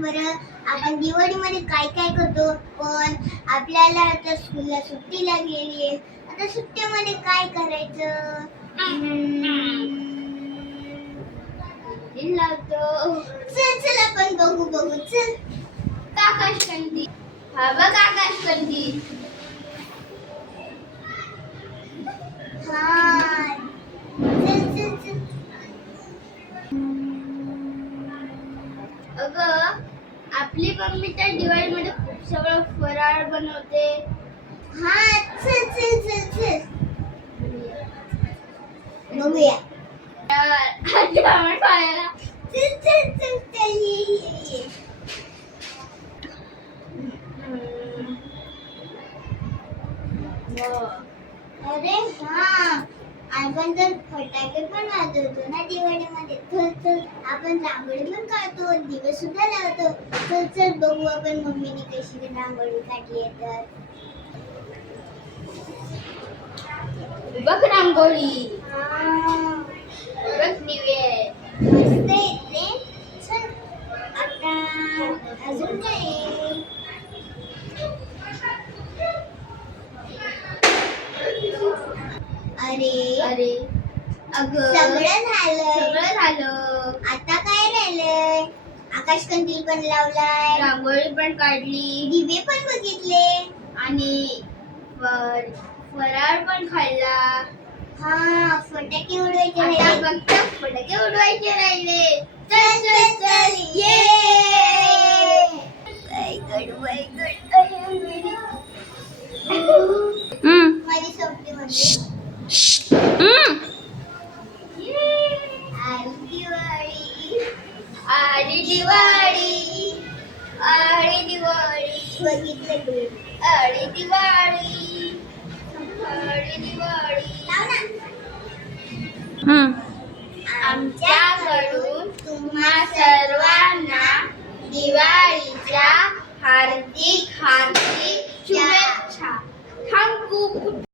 सांग बरं, आपण दिवाळीमध्ये काय काय करतो? पण आपल्याला आता स्कूलला सुट्टी लागलेली आहे. आता सुट्टीमध्ये काय करायचं? लावतो. चल चल आपण बघू चल. आकाशकंदी. हा बघ आकाशकंदी. हा चल चल चल. अगं आपली मम्मी तर दिवाळीमध्ये खूप सगळं फराळ बनवते. हा चल चल चल चल बघूया. चल चल चल चल ये. अरे हा, आपण तर फटाके पण वाजवतो ना दिवाळीमध्ये. चल चल आपण रांगोळी पण काढतो, दिवे सुद्धा लावतो. चल चल बघू आपण मम्मीने कशी रांगोळी काढली आहे तर. बघ रांगोळी. बघ दिवे मस्त येते. चल आता अजून काय? अरे अरे अगं सगळं झालं. आता काय राहिलंय? आकाशकंदील पण लावलाय, रांगोळी पण काढली, दिवे पण बघितले आणि फराळ पण खाल्ला. हा फटाके उडवायचे राहिले. फक्त फटाके उडवायचे राहिले. चल चल चल ये. बाय गड माझी सोबती म्हणजे आली दिवाळी आली दिवाळी बघितलं आली दिवाळी आली दिवाळी.